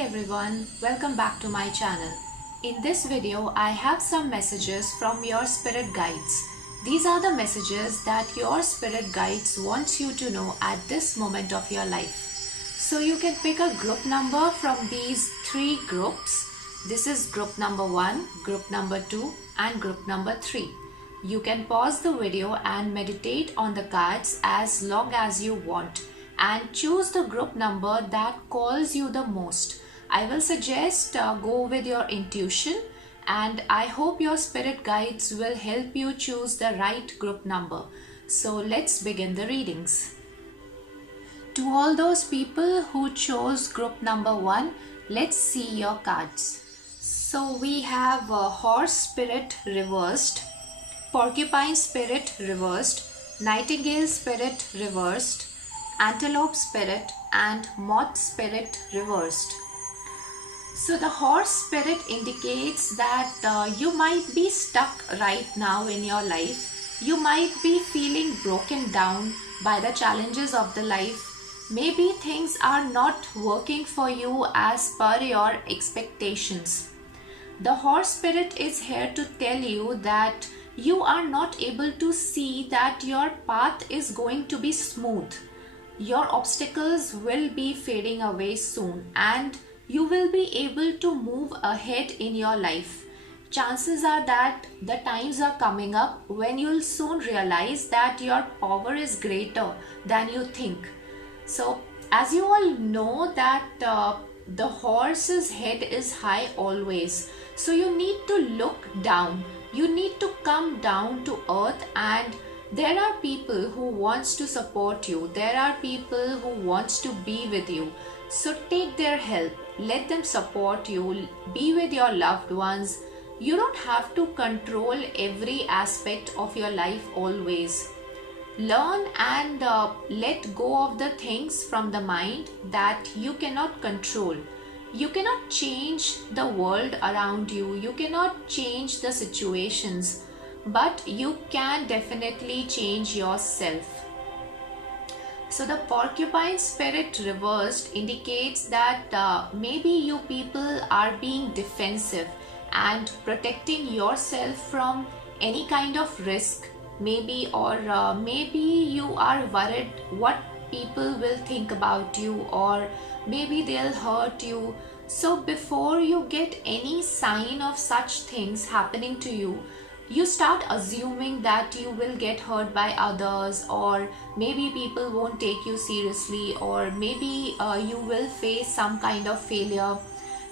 everyone, welcome back to my channel. In this video, I have some messages from your spirit guides. These are the messages that your spirit guides wants you to know at this moment of your life. So you can pick a group number from these three groups. This is group number 1, group number 2 and group number 3. You can pause the video and meditate on the cards as long as you want and choose the group number that calls you the most. I will suggest go with your intuition, and I hope your spirit guides will help you choose the right group number. So let's begin the readings. To all those people who chose group number 1, let's see your cards. So we have horse spirit reversed, porcupine spirit reversed, nightingale spirit reversed, antelope spirit and moth spirit reversed. So the horse spirit indicates that you might be stuck right now in your life. You might be feeling broken down by the challenges of the life. Maybe things are not working for you as per your expectations. The horse spirit is here to tell you that you are not able to see that your path is going to be smooth. Your obstacles will be fading away soon and you will be able to move ahead in your life. Chances are that the times are coming up when you'll soon realize that your power is greater than you think. So as you all know that the horse's head is high always. So you need to look down. You need to come down to earth, and there are people who wants to support you. There are people who wants to be with you. So take their help. Let them support you. Be with your loved ones. You don't have to control every aspect of your life always. Learn and let go of the things from the mind that you cannot control. You cannot change the world around you. You cannot change the situations, but you can definitely change yourself. So the porcupine spirit reversed indicates that maybe you people are being defensive and protecting yourself from any kind of risk. Maybe you are worried what people will think about you, or maybe they'll hurt you. So before you get any sign of such things happening to you, you start assuming that you will get hurt by others, or maybe people won't take you seriously, or maybe you will face some kind of failure.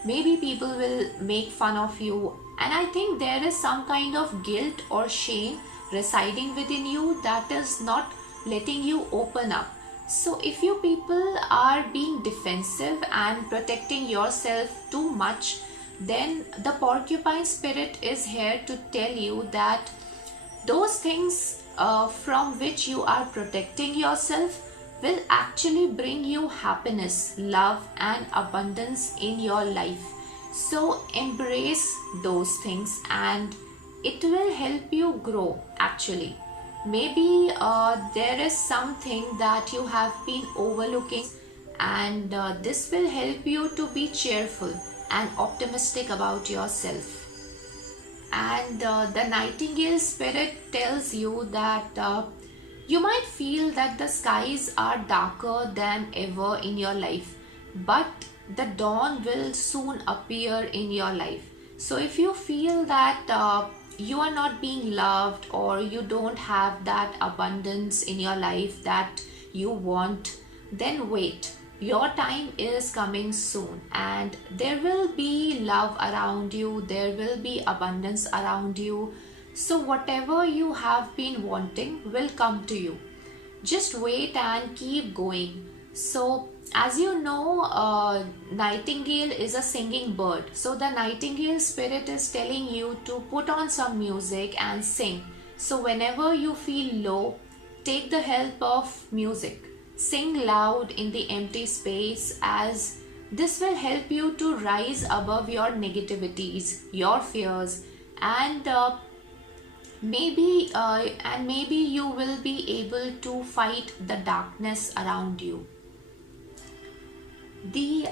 Maybe people will make fun of you, and I think there is some kind of guilt or shame residing within you that is not letting you open up. So if you people are being defensive and protecting yourself too much, then the porcupine spirit is here to tell you that those things from which you are protecting yourself will actually bring you happiness, love and abundance in your life. So embrace those things and it will help you grow actually. Maybe there is something that you have been overlooking, and this will help you to be cheerful and optimistic about yourself. And the nightingale spirit tells you that you might feel that the skies are darker than ever in your life, but the dawn will soon appear in your life. So if you feel that you are not being loved, or you don't have that abundance in your life that you want, then wait. Your time is coming soon, and there will be love around you. There will be abundance around you. So whatever you have been wanting will come to you. Just wait and keep going. So as you know, nightingale is a singing bird. So the nightingale spirit is telling you to put on some music and sing. So whenever you feel low, take the help of music. Sing loud in the empty space, as this will help you to rise above your negativities, your fears, and maybe you will be able to fight the darkness around you. The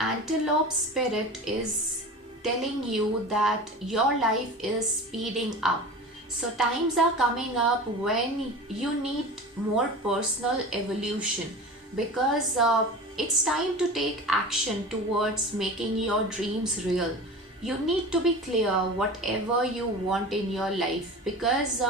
antelope spirit is telling you that your life is speeding up. So times are coming up when you need more personal evolution, because it's time to take action towards making your dreams real. You need to be clear whatever you want in your life, because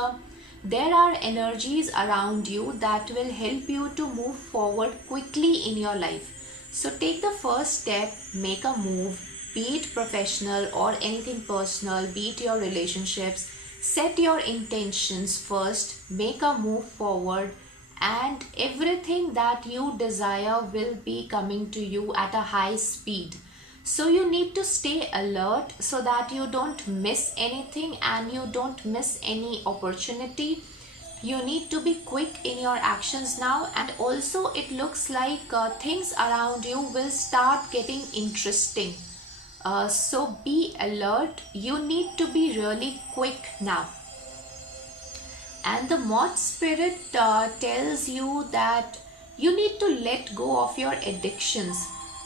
there are energies around you that will help you to move forward quickly in your life. So take the first step, make a move, be it professional or anything personal, be it your relationships. Set your intentions first, make a move forward, and everything that you desire will be coming to you at a high speed. So you need to stay alert so that you don't miss anything and you don't miss any opportunity. You need to be quick in your actions now, and also it looks like things around you will start getting interesting. So be alert. You need to be really quick now. And the moth spirit tells you that you need to let go of your addictions.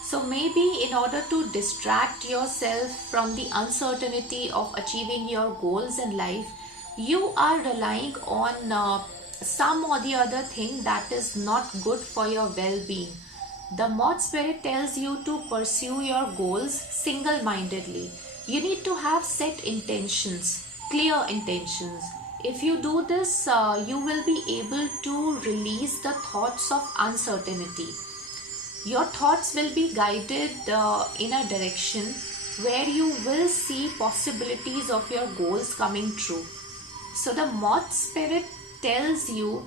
So maybe in order to distract yourself from the uncertainty of achieving your goals in life, you are relying on some or the other thing that is not good for your well-being. The moth spirit tells you to pursue your goals single-mindedly. You need to have set intentions, clear intentions. If you do this, you will be able to release the thoughts of uncertainty. Your thoughts will be guided in a direction where you will see possibilities of your goals coming true. So the moth spirit tells you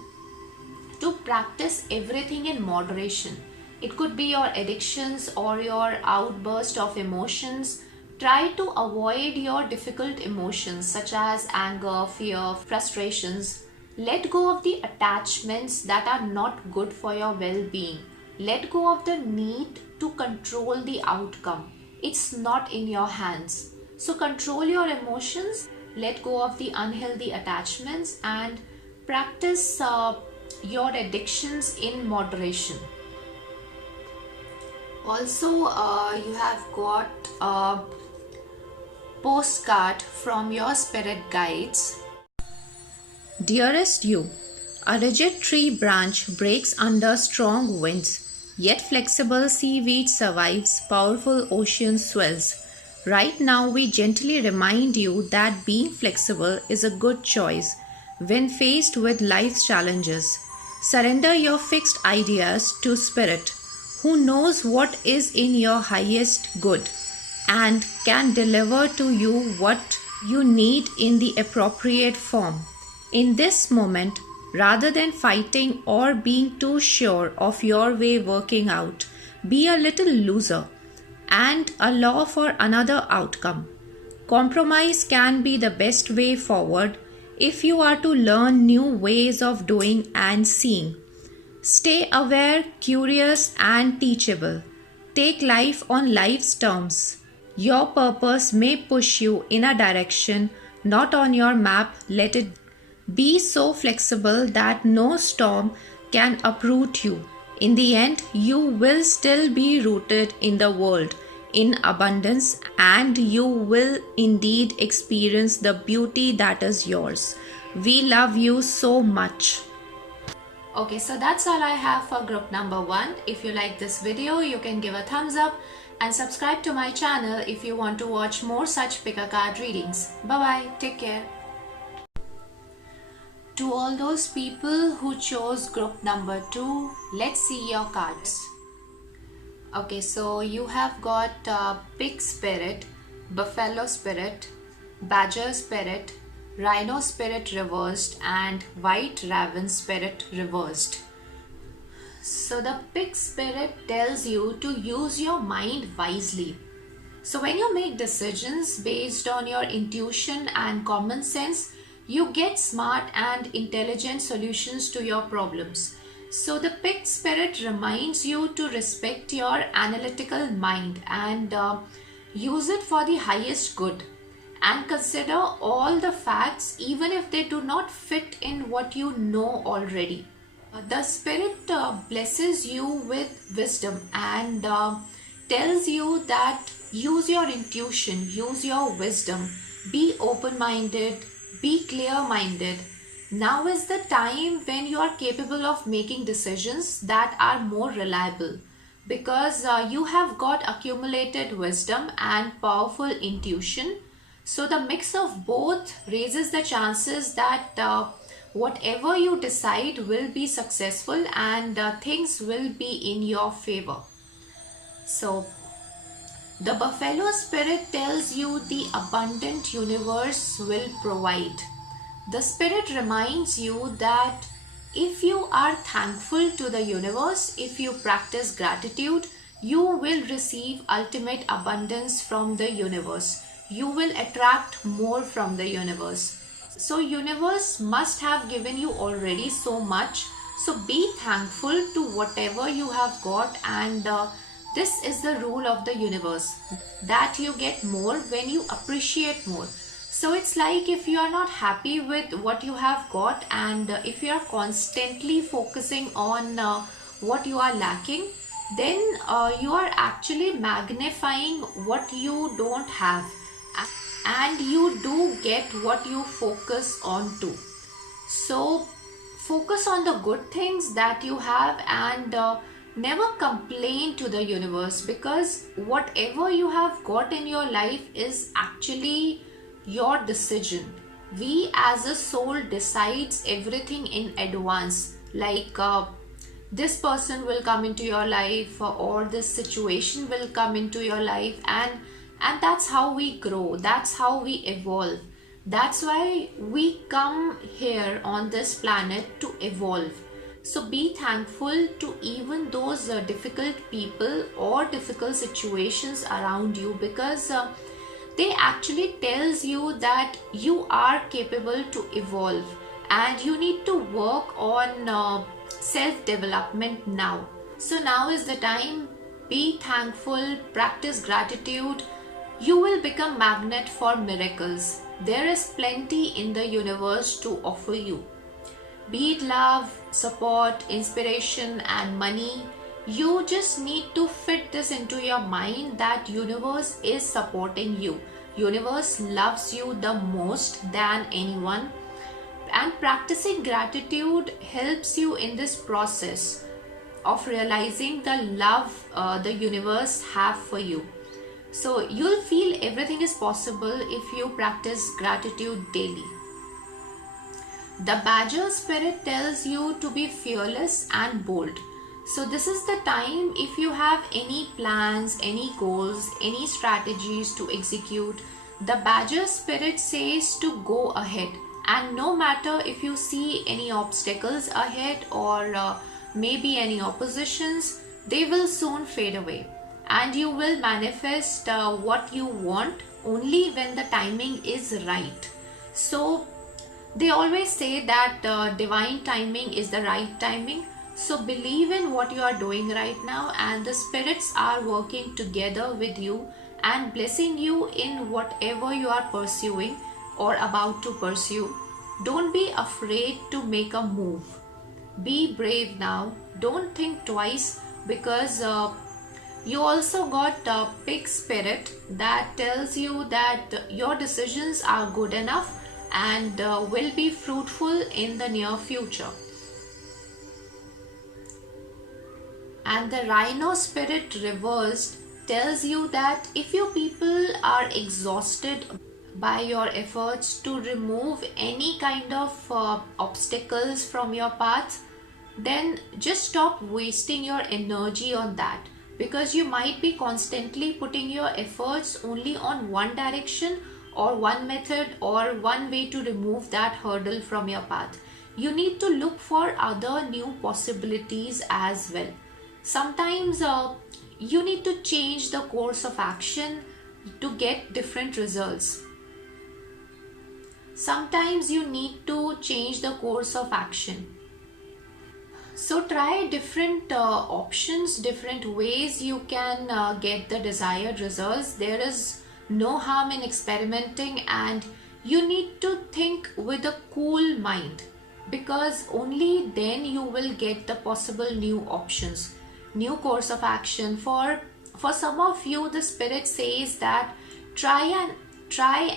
to practice everything in moderation. It could be your addictions or your outburst of emotions. Try to avoid your difficult emotions such as anger, fear, frustrations. Let go of the attachments that are not good for your well-being. Let go of the need to control the outcome. It's not in your hands. So control your emotions, let go of the unhealthy attachments, and practice your addictions in moderation. Also, you have got a postcard from your spirit guides. Dearest you, a rigid tree branch breaks under strong winds, yet flexible seaweed survives powerful ocean swells. Right now, we gently remind you that being flexible is a good choice when faced with life's challenges. Surrender your fixed ideas to Spirit, who knows what is in your highest good and can deliver to you what you need in the appropriate form. In this moment, rather than fighting or being too sure of your way working out, be a little looser and allow for another outcome. Compromise can be the best way forward if you are to learn new ways of doing and seeing. Stay aware, curious, and teachable. Take life on life's terms. Your purpose may push you in a direction not on your map. Let it be so flexible that no storm can uproot you. In the end, you will still be rooted in the world in abundance, and you will indeed experience the beauty that is yours. We love you so much. Okay, so that's all I have for group number 1. If you like this video, you can give a thumbs up and subscribe to my channel if you want to watch more such pick a card readings. Bye bye, take care. To all those people who chose group number 2, let's see your cards. Okay, so you have got pig spirit, buffalo spirit, badger spirit, rhino spirit reversed, and white raven spirit reversed. So the pig spirit tells you to use your mind wisely. So when you make decisions based on your intuition and common sense, you get smart and intelligent solutions to your problems. So the pig spirit reminds you to respect your analytical mind and use it for the highest good, and consider all the facts even if they do not fit in what you know already. The spirit blesses you with wisdom and tells you that use your intuition, use your wisdom, be open minded, be clear minded. Now is the time when you are capable of making decisions that are more reliable, because you have got accumulated wisdom and powerful intuition. So the mix of both raises the chances that whatever you decide will be successful and things will be in your favor. So the buffalo spirit tells you the abundant universe will provide. The spirit reminds you that if you are thankful to the universe, if you practice gratitude, you will receive ultimate abundance from the universe. You will attract more from the universe. So universe must have given you already so much. So be thankful to whatever you have got, and this is the rule of the universe, that you get more when you appreciate more. So it's like if you are not happy with what you have got, and if you are constantly focusing on what you are lacking, then you are actually magnifying what you don't have, and you do get what you focus on too. So focus on the good things that you have, and never complain to the universe, because whatever you have got in your life is actually your decision. We as a soul decides everything in advance, like this person will come into your life, or this situation will come into your life, and that's how we grow, that's how we evolve. That's why we come here on this planet, to evolve. So be thankful to even those difficult people or difficult situations around you, because they actually tells you that you are capable to evolve, and you need to work on self development now. So now is the time. Be thankful, practice gratitude. You will become magnet for miracles. There is plenty in the universe to offer you, be it love, support, inspiration and money. You just need to fit this into your mind that universe is supporting you. Universe loves you the most than anyone, and practicing gratitude helps you in this process of realizing the love the universe have for you. So you'll feel everything is possible if you practice gratitude daily. The badger spirit tells you to be fearless and bold. So this is the time, if you have any plans, any goals, any strategies to execute, the badger spirit says to go ahead. And no matter if you see any obstacles ahead, or maybe any oppositions, they will soon fade away. And you will manifest what you want only when the timing is right. So they always say that divine timing is the right timing. So believe in what you are doing right now, and the spirits are working together with you and blessing you in whatever you are pursuing or about to pursue. Don't be afraid to make a move. Be brave now. Don't think twice, because you also got a pig spirit that tells you that your decisions are good enough and will be fruitful in the near future. And the rhino spirit reversed tells you that if you people are exhausted by your efforts to remove any kind of obstacles from your path, then just stop wasting your energy on that, because you might be constantly putting your efforts only on one direction or one method or one way to remove that hurdle from your path. You need to look for other new possibilities as well. Sometimes you need to change the course of action to get different results. Sometimes you need to change the course of action. So try different options, different ways you can get the desired results. There is no harm in experimenting, and you need to think with a cool mind. because only then you will get the possible new options, new course of action. For some of you, the spirit says that try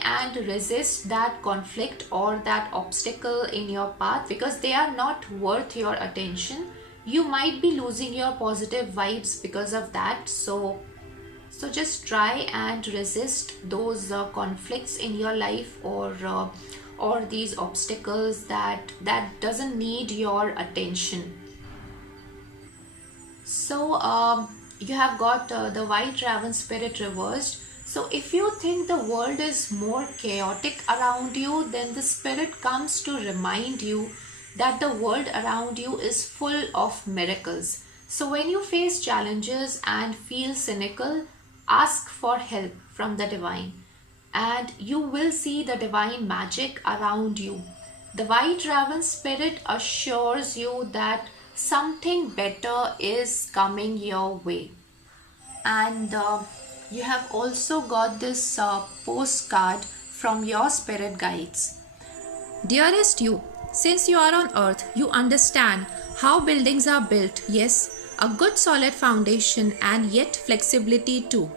and resist that conflict or that obstacle in your path, because they are not worth your attention. You might be losing your positive vibes because of that. So just try and resist those conflicts in your life, or these obstacles that doesn't need your attention. So you have got the white raven spirit reversed. So if you think the world is more chaotic around you, then the spirit comes to remind you that the world around you is full of miracles. So when you face challenges and feel cynical, ask for help from the divine, and you will see the divine magic around you. The white raven spirit assures you that something better is coming your way. And you have also got this postcard from your spirit guides. Dearest you, since you are on earth, you understand how buildings are built. Yes, a good solid foundation and yet flexibility too.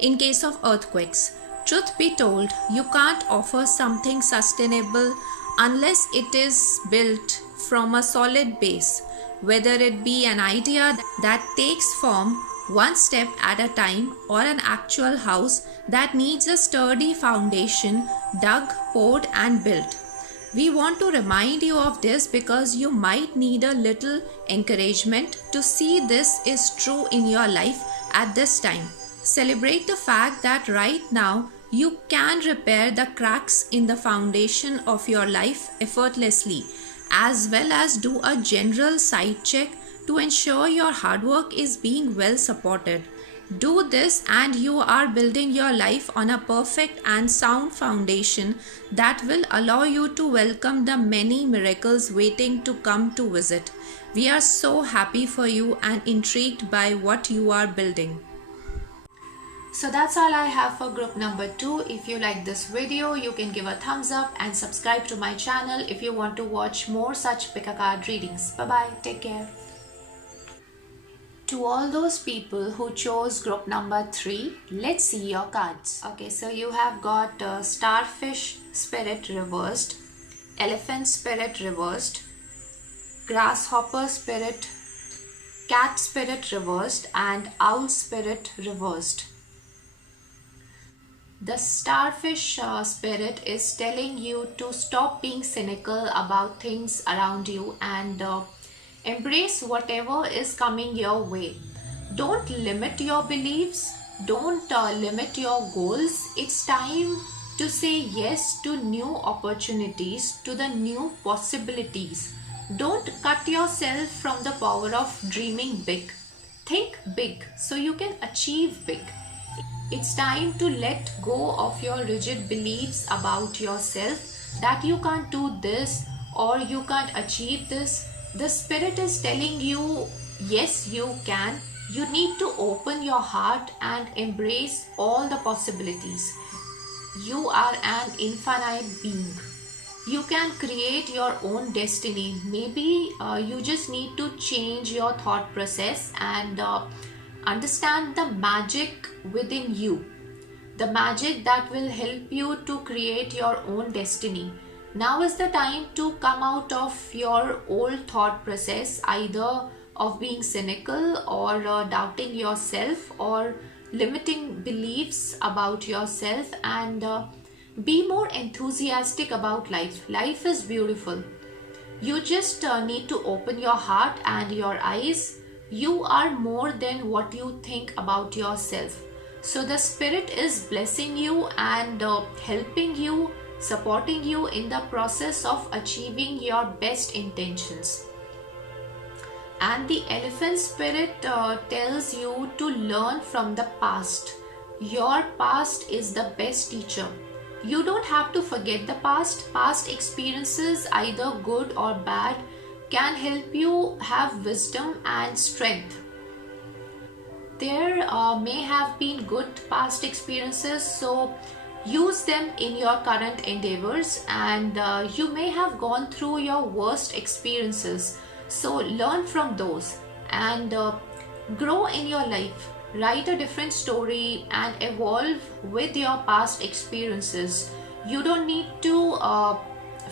In case of earthquakes, truth be told, you can't offer something sustainable unless it is built from a solid base, whether it be an idea that takes form one step at a time, or an actual house that needs a sturdy foundation dug, poured, and built. We want to remind you of this because you might need a little encouragement to see this is true in your life at this time. Celebrate the fact that right now you can repair the cracks in the foundation of your life effortlessly, as well as do a general site check to ensure your hard work is being well supported. Do this and you are building your life on a perfect and sound foundation that will allow you to welcome the many miracles waiting to come to visit. We are so happy for you and intrigued by what you are building. So that's all I have for group number 2. If you like this video, you can give a thumbs up and subscribe to my channel if you want to watch more such pick a card readings. Bye bye. Take care. To all those people who chose group number 3, let's see your cards. Okay, so you have got starfish spirit reversed, elephant spirit reversed, grasshopper spirit, cat spirit reversed, and owl spirit reversed. The starfish spirit is telling you to stop being cynical about things around you and embrace whatever is coming your way. Don't limit your beliefs. Don't limit your goals. It's time to say yes to new opportunities, to the new possibilities. Don't cut yourself from the power of dreaming big. Think big so you can achieve big. It's time to let go of your rigid beliefs about yourself that you can't do this or you can't achieve this. The spirit is telling you, yes, you can. You need to open your heart and embrace all the possibilities. You are an infinite being. You can create your own destiny. Maybe you just need to change your thought process and understand the magic within you. The magic that will help you to create your own destiny. Now is the time to come out of your old thought process, either of being cynical or doubting yourself or limiting beliefs about yourself, and be more enthusiastic about life. Life is beautiful. You just need to open your heart and your eyes. You are more than what you think about yourself. So the spirit is blessing you and helping you, supporting you in the process of achieving your best intentions. And the elephant spirit tells you to learn from the past. Your past is the best teacher. You don't have to forget the past. Past experiences, either good or bad, can help you have wisdom and strength. There may have been good past experiences, so Use them in your current endeavors, and you may have gone through your worst experiences. So learn from those and grow in your life. Write a different story and evolve with your past experiences. You don't need to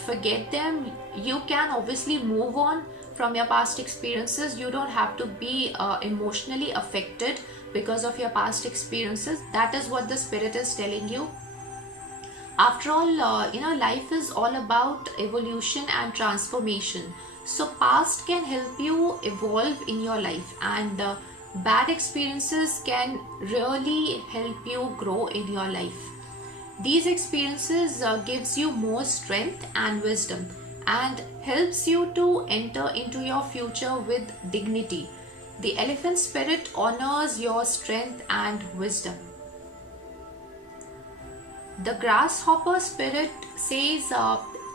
forget them. You can obviously move on from your past experiences. You don't have to be emotionally affected because of your past experiences. That is what the spirit is telling you. After all, life is all about evolution and transformation. So past can help you evolve in your life, and bad experiences can really help you grow in your life. These experiences gives you more strength and wisdom, and helps you to enter into your future with dignity. The elephant spirit honors your strength and wisdom. The grasshopper spirit says,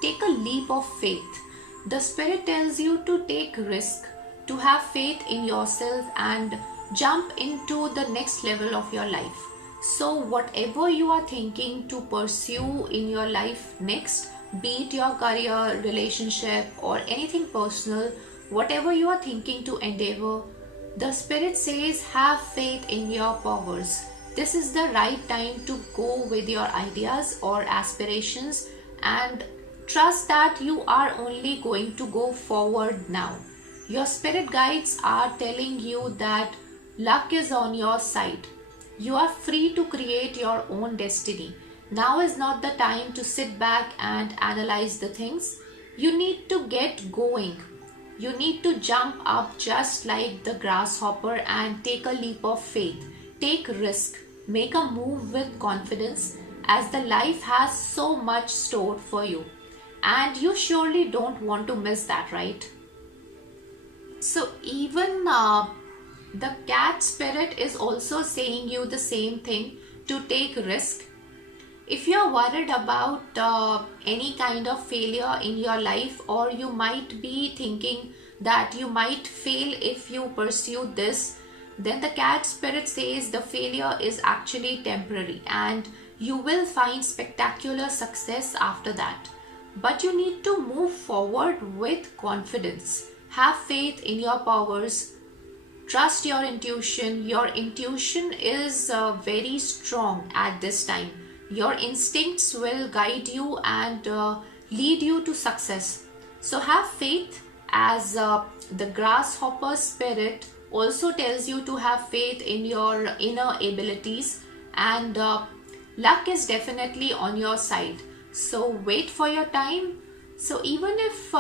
take a leap of faith. The spirit tells you to take risk, to have faith in yourself and jump into the next level of your life. So whatever you are thinking to pursue in your life next, be it your career, relationship or anything personal, whatever you are thinking to endeavor, the spirit says have faith in your powers. This is the right time to go with your ideas or aspirations, and trust that you are only going to go forward now. Your spirit guides are telling you that luck is on your side. You are free to create your own destiny. Now is not the time to sit back and analyze the things. You need to get going. You need to jump up just like the grasshopper and take a leap of faith. Take risk, make a move with confidence, as the life has so much stored for you. And you surely don't want to miss that, right? So even the cat spirit is also saying you the same thing, to take risk. If you're worried about any kind of failure in your life, or you might be thinking that you might fail if you pursue this, then the cat spirit says the failure is actually temporary and you will find spectacular success after that. But you need to move forward with confidence. Have faith in your powers. Trust your intuition. Your intuition is very strong at this time. Your instincts will guide you and lead you to success. So have faith, as the grasshopper spirit also tells you to have faith in your inner abilities, and luck is definitely on your side. So wait for your time. So even if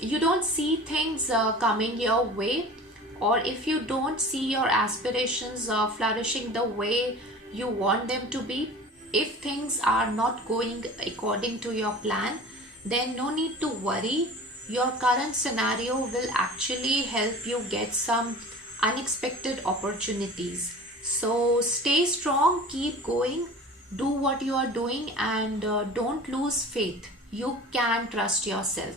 you don't see things coming your way, or if you don't see your aspirations flourishing the way you want them to be, if things are not going according to your plan, then no need to worry. Your current scenario will actually help you get some unexpected opportunities. So stay strong, keep going, do what you are doing, and don't lose faith. You can trust yourself.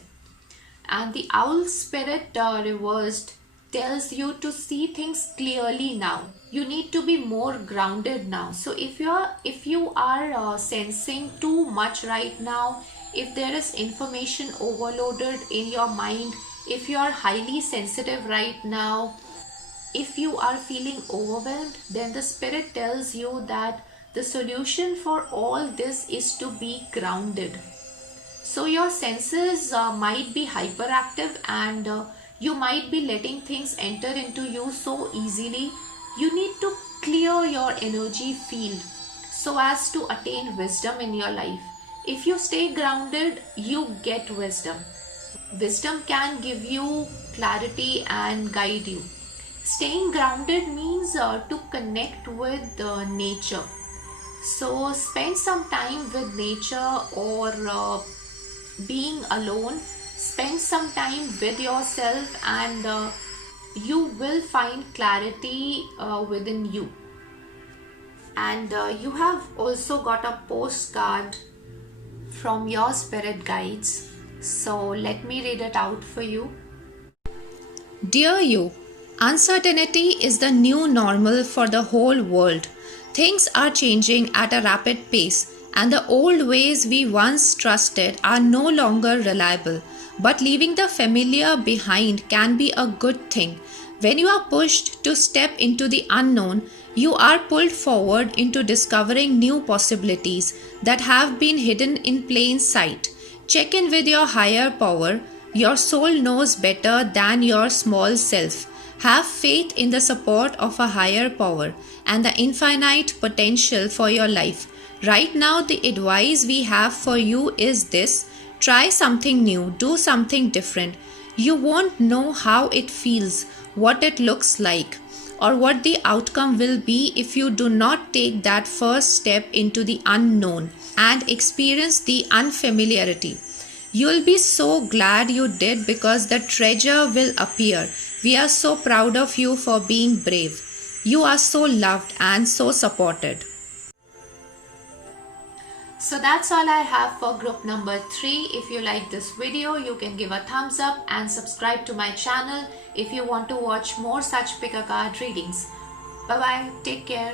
And the owl spirit reversed tells you to see things clearly now. You need to be more grounded now. So if you are sensing too much right now, if there is information overloaded in your mind, if you are highly sensitive right now, if you are feeling overwhelmed, then the spirit tells you that the solution for all this is to be grounded. So your senses might be hyperactive, and you might be letting things enter into you so easily. You need to clear your energy field so as to attain wisdom in your life. If you stay grounded, you get wisdom. Wisdom can give you clarity and guide you. Staying grounded means to connect with nature. So spend some time with nature, or being alone. Spend some time with yourself, and you will find clarity within you. And you have also got a postcard from your spirit guides. So let me read it out for you. Dear you, uncertainty is the new normal for the whole world. Things are changing at a rapid pace, and the old ways we once trusted are no longer reliable. But leaving the familiar behind can be a good thing. When you are pushed to step into the unknown, you are pulled forward into discovering new possibilities that have been hidden in plain sight. Check in with your higher power. Your soul knows better than your small self. Have faith in the support of a higher power and the infinite potential for your life. Right now, the advice we have for you is this: try something new, do something different. You won't know how it feels, what it looks like, or what the outcome will be if you do not take that first step into the unknown and experience the unfamiliarity. You'll be so glad you did because the treasure will appear. We are so proud of you for being brave. You are so loved and so supported. So that's all I have for group number 3. If you like this video, you can give a thumbs up and subscribe to my channel if you want to watch more such pick a card readings. Bye bye. Take care.